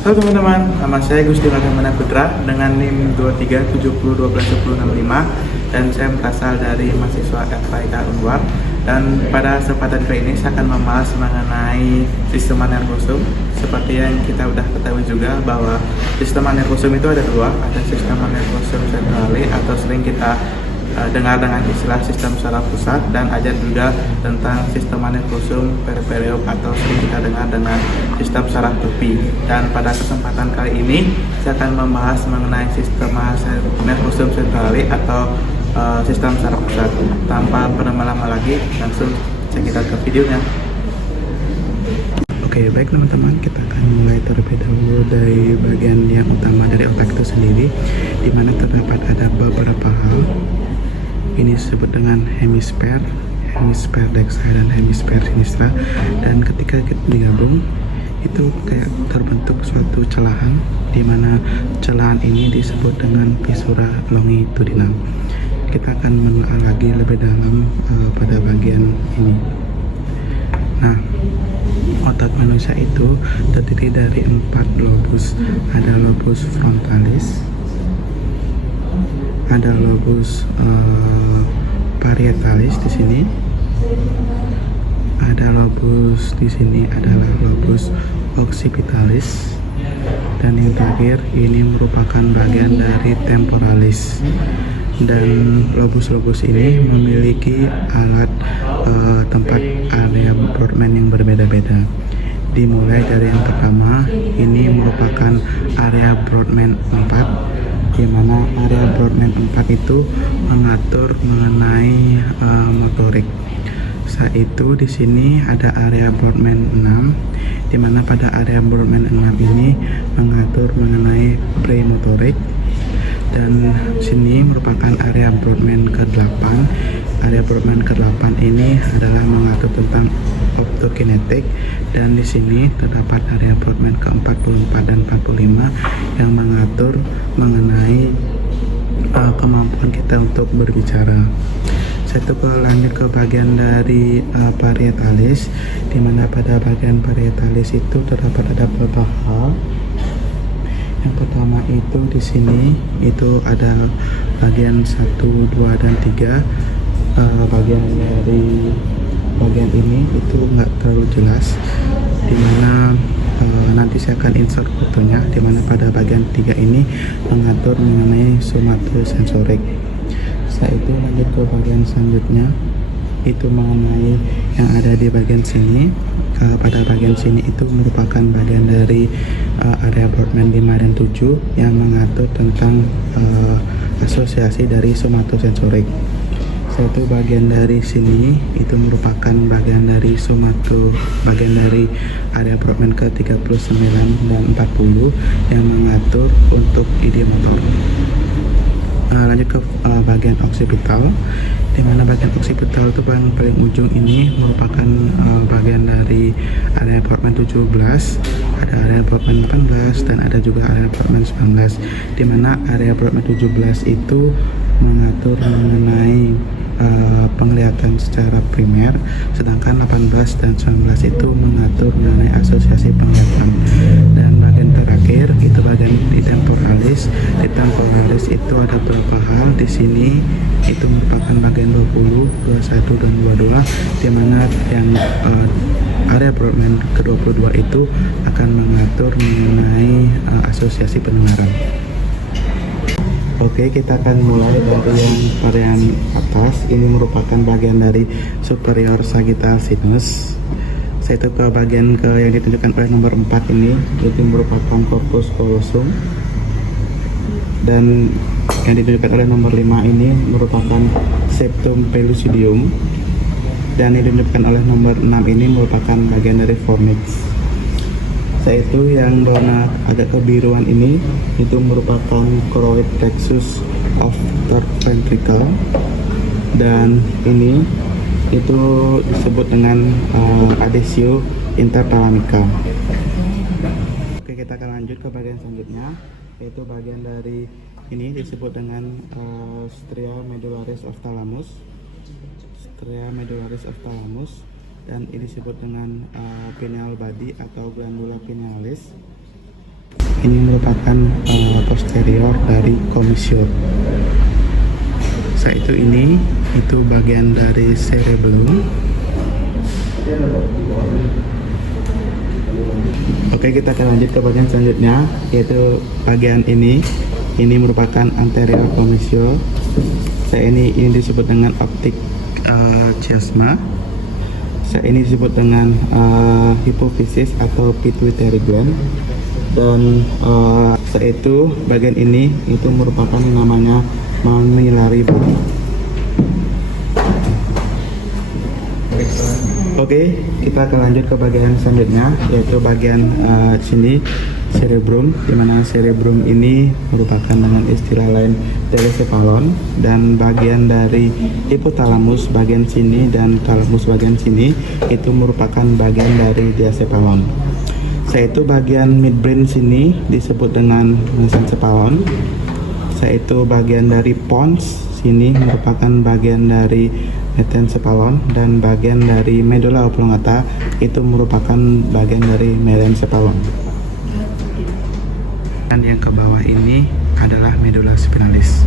Halo teman-teman, nama saya Gusti Ragamana Putra dengan NIM 2370121065 dan saya berasal dari mahasiswa FIK Unwar. Dan pada kesempatan kali ini saya akan membahas mengenai sistem nervosum. Seperti yang kita udah ketahui juga bahwa sistem nervosum itu ada dua, ada sistem nervosum centrale atau sering kita dengar dengan istilah sistem saraf pusat, dan ada juga tentang sistem nervosum perifereum atau sering kita dengar dengan sistem saraf tepi. Dan pada kesempatan kali ini saya akan membahas mengenai sistem nervosum centrale atau sistem saraf pusat. Tanpa berlama-lama lagi, langsung kita ke videonya. Oke, baik teman-teman, kita akan mulai terlebih dahulu dari bagian yang utama dari otak itu sendiri, di mana terdapat ada beberapa hal. Ini disebut dengan hemisfer dextra dan hemisfer sinistra, dan ketika kita digabung itu kayak terbentuk suatu celahan, di mana celahan ini disebut dengan visura longitudinal. Kita akan menelaah lagi lebih dalam pada bagian ini. Nah, otak manusia itu terdiri dari 4 lobus. Ada lobus frontalis, ada lobus parietalis di sini, ada lobus di sini adalah lobus occipitalis, dan yang terakhir ini merupakan bagian dari temporalis. Dan lobus-lobus ini memiliki alat tempat area Brodmann yang berbeda-beda. Dimulai dari yang pertama, ini merupakan area Brodmann 4, di mana area Brodmann 4 itu mengatur mengenai motorik. Saat itu di sini ada area Brodmann 6, di mana pada area Brodmann 6 ini mengatur mengenai premotorik. Dan sini merupakan area Brodmann ke-8. Area Brodmann ke-8 ini adalah mengatur tentang optokinetik, dan di sini terdapat area Brodmann ke-44 dan 45 yang mengatur mengenai kemampuan kita untuk berbicara. Saya lanjut ke bagian dari parietalis, di mana pada bagian parietalis itu terdapat ada beberapa hal. Yang pertama itu di sini itu ada bagian 1, 2, dan 3. Bagian dari bagian ini itu nggak terlalu jelas, dimana nanti saya akan insert fotonya, dimana pada bagian 3 ini mengatur mengenai somatosensorik. Setelah itu lanjut ke bagian selanjutnya, itu mengenai yang ada di bagian sini. Pada bagian sini itu merupakan bagian dari area Brodmann 5 dan 7 yang mengatur tentang asosiasi dari somatosensorik. Satu bagian dari sini itu merupakan bagian dari bagian dari area Brodmann ke-39 dan 40 yang mengatur untuk ideomotor. Lanjut ke bagian oksipital, di mana bagian oksipital itu paling ujung ini merupakan bagian dari area Brodmann 17, ada area Brodmann 18, dan ada juga area Brodmann 19, di mana area Brodmann 17 itu mengatur mengenai penglihatan secara primer, sedangkan 18 dan 19 itu mengatur mengenai asosiasi penglihatan. Dan bagian terakhir itu bagian di temporalis. Di temporalis itu ada beberapa hal. Di sini itu merupakan bagian 20, 21, dan 22, di mana yang area Brodmann ke-22 itu akan mengatur mengenai asosiasi pendengaran. Oke, kita akan mulai dari yang bagian atas. Ini merupakan bagian dari superior sagittal sinus. Saya itu ke bagian yang ditunjukkan oleh nomor 4 ini, itu merupakan corpus callosum. Dan yang ditunjukkan oleh nomor 5 ini merupakan septum pellucidum. Dan yang ditunjukkan oleh nomor 6 ini merupakan bagian dari fornix. Yaitu yang warna agak kebiruan ini itu merupakan choroid plexus of third ventricle, dan ini itu disebut dengan adesio interthalamica. Oke, kita akan lanjut ke bagian selanjutnya, yaitu bagian dari ini disebut dengan stria medullaris of thalamus. Dan ini disebut dengan pineal body atau glandula pinealis. ini merupakan posterior dari commissure. Setelah itu itu bagian dari cerebellum. Oke, kita akan lanjut ke bagian selanjutnya, yaitu bagian ini merupakan anterior commissure. Ini disebut dengan optic chiasma. Ini disebut dengan hypophysis atau pituitary gland. Dan setelah itu bagian ini itu merupakan yang namanya mamillary body. Oke, kita akan lanjut ke bagian selanjutnya, yaitu bagian sini cerebrum, di mana cerebrum ini merupakan dengan istilah lain telecephalon, dan bagian dari hipotalamus bagian sini dan thalamus bagian sini itu merupakan bagian dari diencephalon. Yaitu bagian midbrain sini disebut dengan mesencephalon. Yaitu bagian dari pons sini merupakan bagian dari metencephalon, dan bagian dari medulla oblongata itu merupakan bagian dari mesencephalon. Dan yang ke bawah ini adalah medulla spinalis.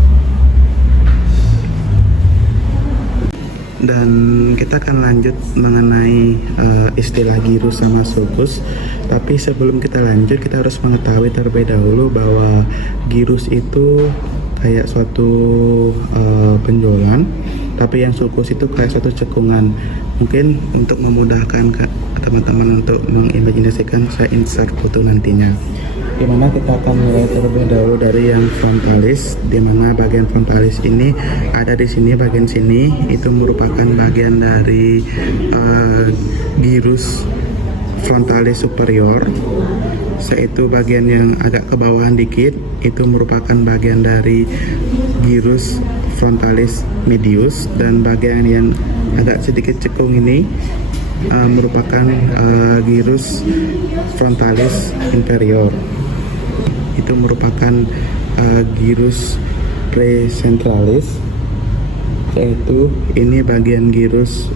Dan kita akan lanjut mengenai istilah gyrus sama sulcus. Tapi sebelum kita lanjut, kita harus mengetahui terlebih dahulu bahwa gyrus itu kayak suatu penjualan, tapi yang sulcus itu kayak suatu cekungan. Mungkin untuk memudahkan teman-teman untuk mengimajinasikan, saya insert foto nantinya. Dimana kita akan mulai terlebih dahulu dari yang frontalis, dimana bagian frontalis ini ada di sini, bagian sini itu merupakan bagian dari gyrus frontalis superior. Yaitu bagian yang agak ke bawahan dikit itu merupakan bagian dari gyrus frontalis medius, dan bagian yang agak sedikit cekung ini merupakan gyrus frontalis inferior. Itu merupakan gyrus precentralis, yaitu ini bagian gyrus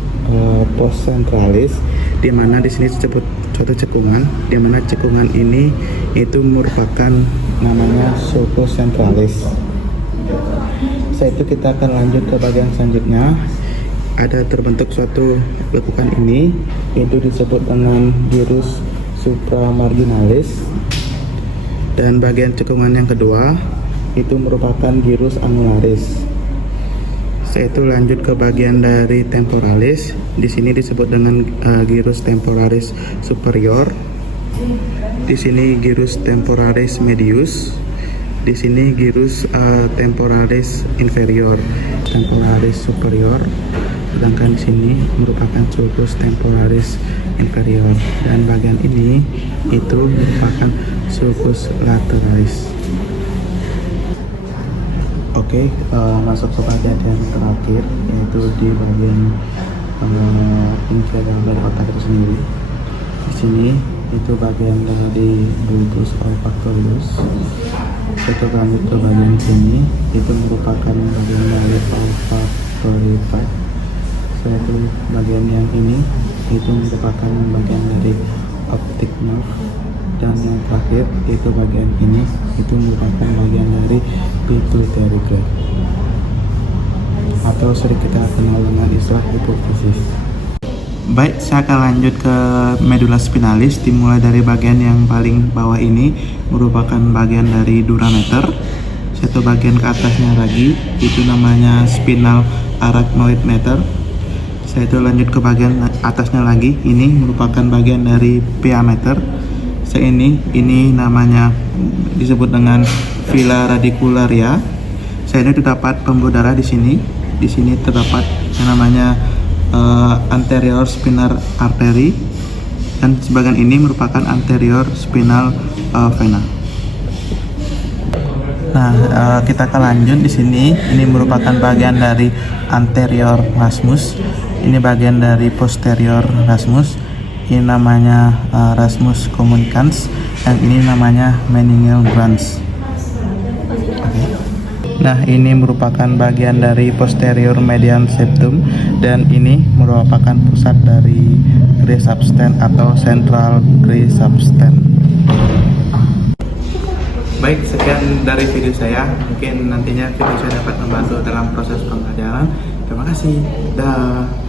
postcentralis, di mana di sini disebut suatu cekungan, di mana cekungan ini itu merupakan namanya sulcus centralis. Setelah itu kita akan lanjut ke bagian selanjutnya. Ada terbentuk suatu lekukan ini, itu disebut dengan gyrus supramarginalis, dan bagian cekungan yang kedua itu merupakan gyrus annularis. Setelah itu lanjut ke bagian dari temporalis. Di sini disebut dengan gyrus temporalis superior. Di sini gyrus temporalis medius. Di sini gyrus temporalis inferior, temporalis superior. Sedangkan di sini merupakan sulcus temporalis inferior, dan bagian ini itu merupakan sulcus lateralis. Oke, masuk ke bagian yang terakhir, yaitu di bagian inferior dari otak itu sendiri. Di sini itu bagian dari bulbus olfactorius. Kita lanjut ke bagian sini, itu merupakan bagian dari olfactory pipe. Yaitu bagian yang ini itu merupakan bagian dari optic nerve, dan yang terakhir itu bagian ini itu merupakan bagian dari pituitary gland, atau sering kita kenal dengan istilah hipophysis. Baik, saya akan lanjut ke medulla spinalis. Dimulai dari bagian yang paling bawah ini merupakan bagian dari dura mater. Satu bagian ke atasnya lagi itu namanya spinal arachnoid mater. Saya itu lanjut ke bagian atasnya lagi, ini merupakan bagian dari pia mater. Ini namanya disebut dengan villa radicularia. Saya ini terdapat pembuluh darah di sini. Di sini terdapat yang namanya anterior spinal artery, dan sebagian ini merupakan anterior spinal vena. Nah, kita akan lanjut di sini. Ini merupakan bagian dari anterior rasmus. Ini bagian dari posterior rasmus. Ini namanya rasmus communicans, dan ini namanya meningeal branch. Nah, ini merupakan bagian dari posterior median septum, dan ini merupakan pusat dari Gray substance atau central Gray substance. sekian dari video saya. Mungkin nantinya video saya dapat membantu dalam proses pembelajaran. Terima kasih. Dah.